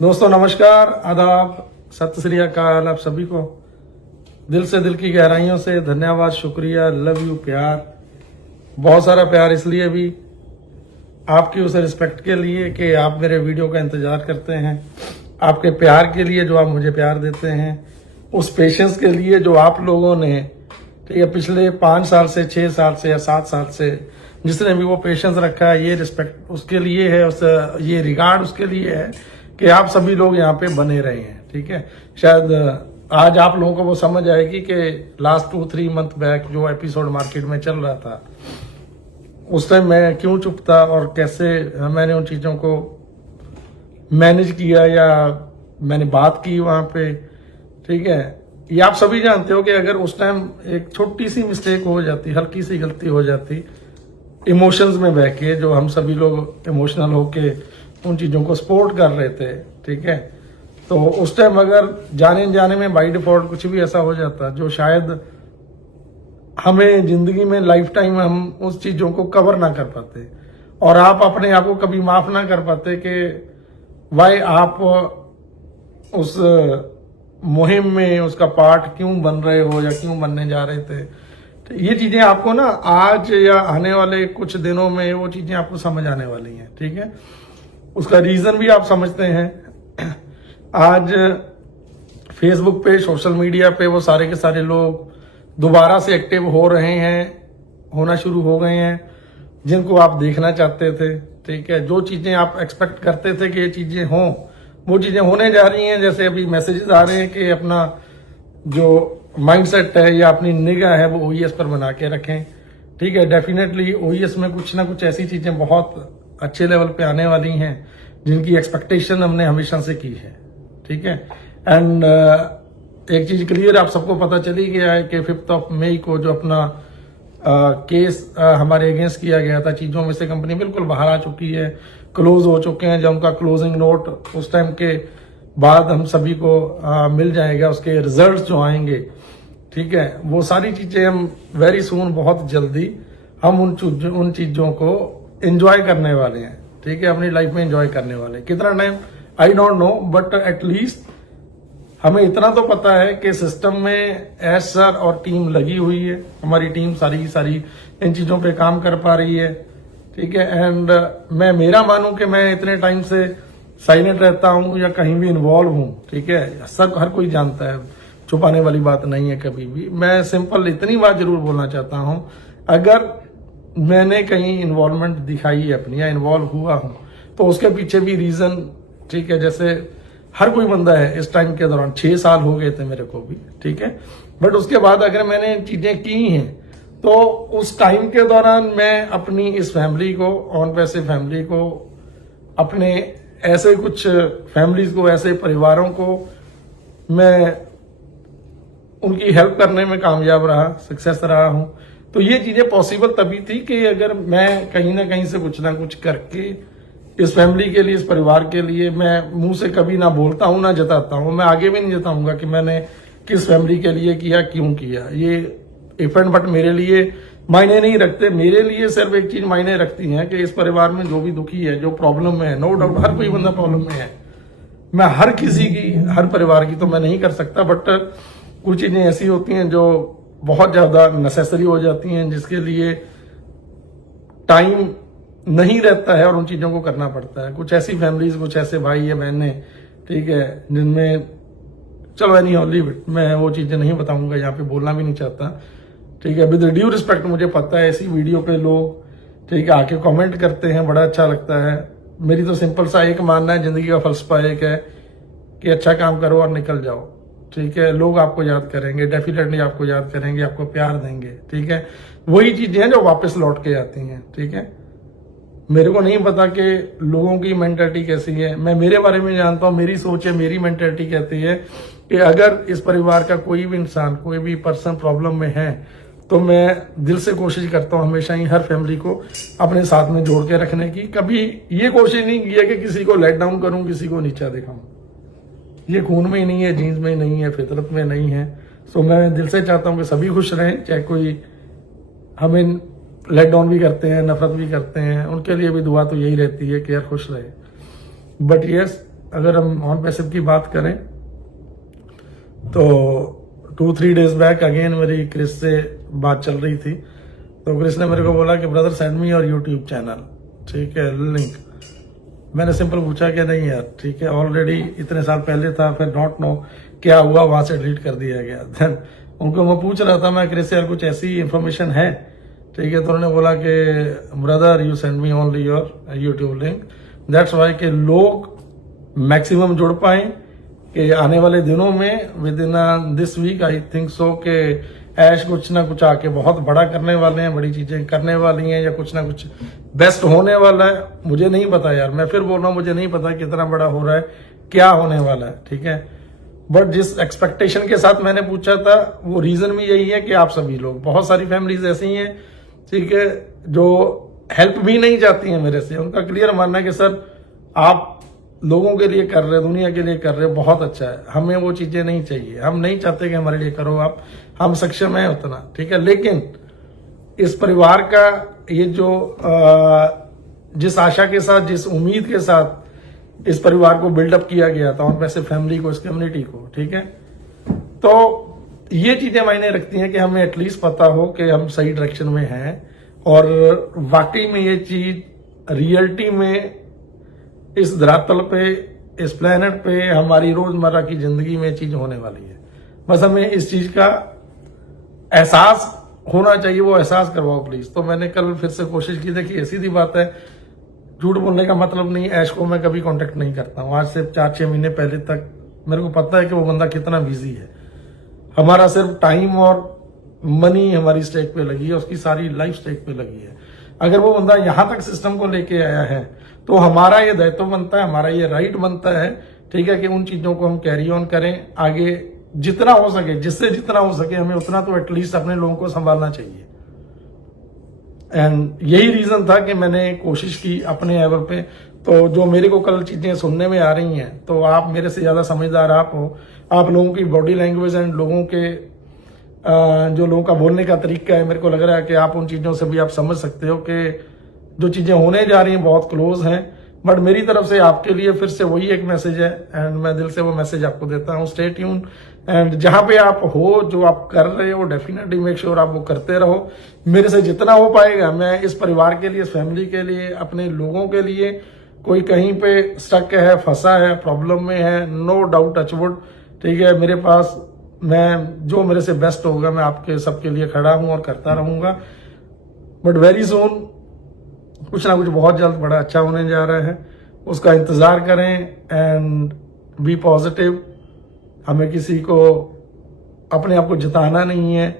दोस्तों नमस्कार, आदाब, सत श्री अकाल। आप सभी को दिल से, दिल की गहराइयों से धन्यवाद, शुक्रिया, लव यू, प्यार, बहुत सारा प्यार। इसलिए भी आपकी उस रिस्पेक्ट के लिए कि आप मेरे वीडियो का इंतजार करते हैं, आपके प्यार के लिए जो आप मुझे प्यार देते हैं, उस पेशेंस के लिए जो आप लोगों ने, ठीक है, पिछले 5 साल से, 6 साल से या 7 साल से जिसने भी वो पेशेंस रखा है, ये रिस्पेक्ट उसके लिए है, ये रिगार्ड उसके लिए है कि आप सभी लोग यहाँ पे बने रहे हैं। ठीक है, शायद आज आप लोगों को वो समझ आएगी कि लास्ट 2-3 मंथ बैक जो एपिसोड मार्केट में चल रहा था, उस टाइम मैं क्यों चुप था और कैसे मैंने उन चीज़ों को मैनेज किया या मैंने बात की वहाँ पे। ठीक है, ये आप सभी जानते हो कि अगर उस टाइम एक छोटी सी मिस्टेक हो जाती, हल्की सी गलती हो जाती, इमोशंस में बह के, जो हम सभी लोग इमोशनल होके उन चीज़ों को सपोर्ट कर रहे थे, ठीक है, तो उस टाइम अगर जाने जाने में बाय डिफॉल्ट कुछ भी ऐसा हो जाता जो शायद हमें जिंदगी में लाइफ टाइम हम उस चीज़ों को कवर ना कर पाते और आप अपने आप को कभी माफ ना कर पाते कि वाई आप उस मुहिम में उसका पार्ट क्यों बन रहे हो या क्यों बनने जा रहे थे। तो ये चीज़ें आपको ना आज या आने वाले कुछ दिनों में वो चीज़ें आपको समझ आने वाली हैं। ठीक है, उसका रीज़न भी आप समझते हैं। आज फेसबुक पे, सोशल मीडिया पे वो सारे के सारे लोग दोबारा से एक्टिव हो रहे हैं, होना शुरू हो गए हैं, जिनको आप देखना चाहते थे। ठीक है, जो चीज़ें आप एक्सपेक्ट करते थे कि ये चीज़ें हों, वो चीज़ें होने जा रही हैं। जैसे अभी मैसेजेस आ रहे हैं कि अपना जो माइंडसेट है या अपनी निगाह है वो ओईएस पर बना के रखें। ठीक है, डेफिनेटली ओईएस में कुछ ना कुछ ऐसी चीज़ें बहुत अच्छे लेवल पे आने वाली हैं जिनकी एक्सपेक्टेशन हमने हमेशा से की है। ठीक है, एंड एक चीज क्लियर आप सबको पता चली गया है कि 5 मई को जो अपना केस हमारे अगेंस्ट किया गया था, चीजों में से कंपनी बिल्कुल बाहर आ चुकी है, क्लोज हो चुके हैं। जब उनका क्लोजिंग नोट उस टाइम के बाद हम सभी को मिल जाएगा, उसके रिजल्ट्स जो आएंगे, ठीक है, वो सारी चीजें हम वेरी सून, बहुत जल्दी हम उन चीजों को एंजॉय करने वाले हैं। ठीक है, अपनी लाइफ में एंजॉय करने वाले। कितना time I don't know, but at least हमें इतना तो पता है कि सिस्टम में एस सर और टीम लगी हुई है, हमारी टीम सारी की सारी इन चीजों पे काम कर पा रही है। ठीक है, एंड मैं मेरा मानूं कि मैं इतने टाइम से साइलेंट रहता हूं या कहीं भी इन्वॉल्व हूं, ठीक है, सब हर कोई जानता है, छुपाने वाली बात नहीं है कभी भी। मैं सिंपल इतनी बात जरूर बोलना चाहता हूं, अगर मैंने कहीं इन्वॉल्वमेंट दिखाई है अपनी या इन्वॉल्व हुआ हूं तो उसके पीछे भी रीजन, ठीक है, जैसे हर कोई बंदा है इस टाइम के दौरान, 6 साल हो गए थे मेरे को भी, ठीक है, बट उसके बाद अगर मैंने चीजें की हैं तो उस टाइम के दौरान मैं अपनी इस फैमिली को, ऑन पैसे फैमिली को, अपने ऐसे कुछ फैमिलीज को, ऐसे परिवारों को मैं उनकी हेल्प करने में कामयाब रहा, सक्सेस रहा हूं। तो ये चीजें पॉसिबल तभी थी कि अगर मैं कहीं ना कहीं से कुछ ना कुछ करके इस फैमिली के लिए, इस परिवार के लिए, मैं मुंह से कभी ना बोलता हूं ना जताता हूं, मैं आगे भी नहीं जताऊंगा कि मैंने किस फैमिली के लिए किया, क्यों किया। ये इफ एंड बट मेरे लिए मायने नहीं रखते। मेरे लिए सिर्फ एक चीज मायने रखती है कि इस परिवार में जो भी दुखी है, जो प्रॉब्लम में है, नो डाउट हर कोई बंदा प्रॉब्लम में है, मैं हर किसी की, हर परिवार की तो मैं नहीं कर सकता, बट कुछ चीजें ऐसी होती हैं जो बहुत ज्यादा नेसेसरी हो जाती हैं, जिसके लिए टाइम नहीं रहता है और उन चीजों को करना पड़ता है। कुछ ऐसी फैमिलीज, कुछ ऐसे भाई या बहनें, ठीक है, जिनमें, चलो एनी हॉली, मैं वो चीजें नहीं बताऊंगा, यहाँ पे बोलना भी नहीं चाहता। ठीक है, विद ड्यू रिस्पेक्ट, मुझे पता है ऐसी वीडियो पे लोग, ठीक है, आके कमेंट करते हैं, बड़ा अच्छा लगता है। मेरी तो सिंपल सा एक मानना है, जिंदगी का फलसफा एक है कि अच्छा काम करो और निकल जाओ। ठीक है, लोग आपको याद करेंगे, डेफिनेटली आपको याद करेंगे, आपको प्यार देंगे। ठीक है, वही चीजें हैं जो वापस लौट के आती हैं। ठीक है, मेरे को नहीं पता कि लोगों की मेंटालिटी कैसी है, मैं मेरे बारे में जानता हूं, मेरी सोच है, मेरी मेंटालिटी कहती है कि अगर इस परिवार का कोई भी इंसान, कोई भी पर्सन प्रॉब्लम में है तो मैं दिल से कोशिश करता हूं हमेशा ही हर फैमिली को अपने साथ में जोड़ के रखने की। कभी ये कोशिश नहीं की है कि किसी को लेट डाउन करूं, किसी को नीचा दिखाऊं। ये खून में ही नहीं है, जीन्स में ही नहीं है, फितरत में नहीं है। सो मैं दिल से चाहता हूं कि सभी खुश रहें, चाहे कोई हमें लेट डाउन भी करते हैं, नफरत भी करते हैं, उनके लिए भी दुआ तो यही रहती है कि यार खुश रहे। बट यस, अगर हम ऑन पैसिव की बात करें तो 2-3 डेज बैक अगेन मेरी क्रिस से बात चल रही थी, तो क्रिस ने मेरे को बोला कि brother send me your YouTube channel, ठीक है, लिंक। मैंने सिंपल पूछा कि नहीं यार, ठीक है, ऑलरेडी इतने साल पहले था, फिर नॉट नो क्या हुआ, वहां से डिलीट कर दिया गया। देन उनको मैं पूछ रहा था, मैं क्रिस यार कुछ ऐसी इंफॉर्मेशन है, ठीक है, तो उन्होंने बोला कि brother you send me only your YouTube link, that's why कि लोग मैक्सिमम जुड़ पाए कि आने वाले दिनों में within this week I think so कि ऐश कुछ ना कुछ आके बहुत बड़ा करने वाले हैं, बड़ी चीजें करने वाली हैं, या कुछ ना कुछ बेस्ट होने वाला है। मुझे नहीं पता यार, मैं फिर बोल रहा हूँ, मुझे नहीं पता कितना बड़ा हो रहा है, क्या होने वाला है, ठीक है, बट जिस एक्सपेक्टेशन के साथ मैंने पूछा था वो रीजन भी यही है कि आप सभी लोग, बहुत सारी फैमिलीज ऐसी हैं, ठीक है, जो हेल्प भी नहीं चाहती हैं मेरे से। उनका क्लियर मानना है कि सर आप लोगों के लिए कर रहे, दुनिया के लिए कर रहे, बहुत अच्छा है, हमें वो चीजें नहीं चाहिए, हम नहीं चाहते कि हमारे लिए करो आप, हम सक्षम है उतना, ठीक है। लेकिन इस परिवार का ये जो जिस आशा के साथ, जिस उम्मीद के साथ इस परिवार को बिल्डअप किया गया था, और वैसे फैमिली को, इस कम्युनिटी को, ठीक है, तो ये चीजें मायने रखती हैं कि हमें एटलीस्ट पता हो कि हम सही डायरेक्शन में हैं, और वाकई में ये चीज रियलिटी में इस धरातल पे, इस प्लेनेट पे, हमारी रोजमर्रा की जिंदगी में चीज होने वाली है। बस हमें इस चीज का एहसास होना चाहिए, वो एहसास करवाओ प्लीज। तो मैंने कल फिर से कोशिश की, देखिए सीधी बात है, झूठ बोलने का मतलब नहीं, ऐश को मैं कभी कांटेक्ट नहीं करता हूं। आज से 4-6 महीने पहले तक मेरे को पता है कि वो बंदा कितना बिजी है। हमारा सिर्फ टाइम और मनी हमारी स्टेक पे लगी है, उसकी सारी लाइफ स्टेक पे लगी है। अगर वो बंदा यहां तक सिस्टम को लेके आया है तो हमारा ये दायित्व बनता है, हमारा ये राइट बनता है, ठीक है, कि उन चीजों को हम कैरी ऑन करें आगे जितना हो सके, जिससे जितना हो सके हमें उतना तो एटलीस्ट अपने लोगों को संभालना चाहिए। एंड यही रीजन था कि मैंने कोशिश की अपने लेवल पे। तो जो मेरे को कल चीजें सुनने में आ रही हैं, तो आप मेरे से ज्यादा समझदार आप हो, आप लोगों की बॉडी लैंग्वेज एंड लोगों के जो लोगों का बोलने का तरीका है, मेरे को लग रहा है कि आप उन चीजों से भी आप समझ सकते हो कि जो चीजें होने जा रही हैं बहुत क्लोज हैं। बट मेरी तरफ से आपके लिए फिर से वही एक मैसेज है, एंड मैं दिल से वो मैसेज आपको देता हूँ, स्टे ट्यून। एंड जहां पे आप हो, जो आप कर रहे हो, डेफिनेटली मेक श्योर आप वो करते रहो। मेरे से जितना हो पाएगा मैं इस परिवार के लिए, इस फैमिली के लिए, अपने लोगों के लिए, कोई कहीं पे स्टक है, फंसा है, प्रॉब्लम में है, नो डाउट, टचवुड, ठीक है, मेरे पास मैं जो मेरे से बेस्ट होगा मैं आपके सबके लिए खड़ा हूं और करता रहूंगा। बट वेरी सून कुछ ना कुछ बहुत जल्द बड़ा अच्छा होने जा रहा है, उसका इंतजार करें एंड बी पॉजिटिव। हमें किसी को अपने आप को जिताना नहीं है,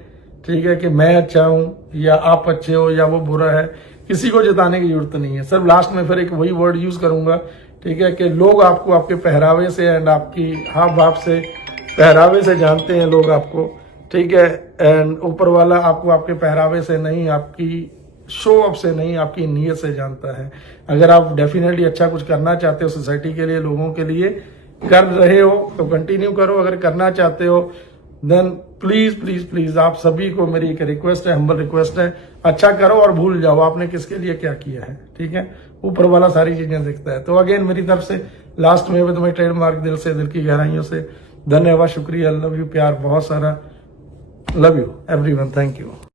ठीक है, कि मैं अच्छा हूं या आप अच्छे हो या वो बुरा है, किसी को जिताने की जरूरत नहीं है। सिर्फ लास्ट में फिर एक वही वर्ड यूज करूंगा, ठीक है, कि लोग आपको आपके पहरावे से एंड आपकी हाव भाव से, पहरावे से जानते हैं लोग आपको, ठीक है, एंड ऊपर वाला आपको आपके पहरावे से नहीं, आपकी शो अप से नहीं, आपकी नीयत से जानता है। अगर आप डेफिनेटली अच्छा कुछ करना चाहते हो सोसाइटी के लिए, लोगों के लिए कर रहे हो तो कंटिन्यू करो। अगर करना चाहते हो देन प्लीज प्लीज प्लीज आप सभी को मेरी एक रिक्वेस्ट है, हम्बल रिक्वेस्ट है, अच्छा करो और भूल जाओ आपने किसके लिए क्या किया है, ठीक है, ऊपर वाला सारी चीजें देखता है। तो अगेन मेरी तरफ से लास्ट में तुम्हें ट्रेडमार्क दिल से, दिल की गहराइयों से धन्यवाद, शुक्रिया, लव यू, प्यार बहुत सारा, love you everyone, thank you.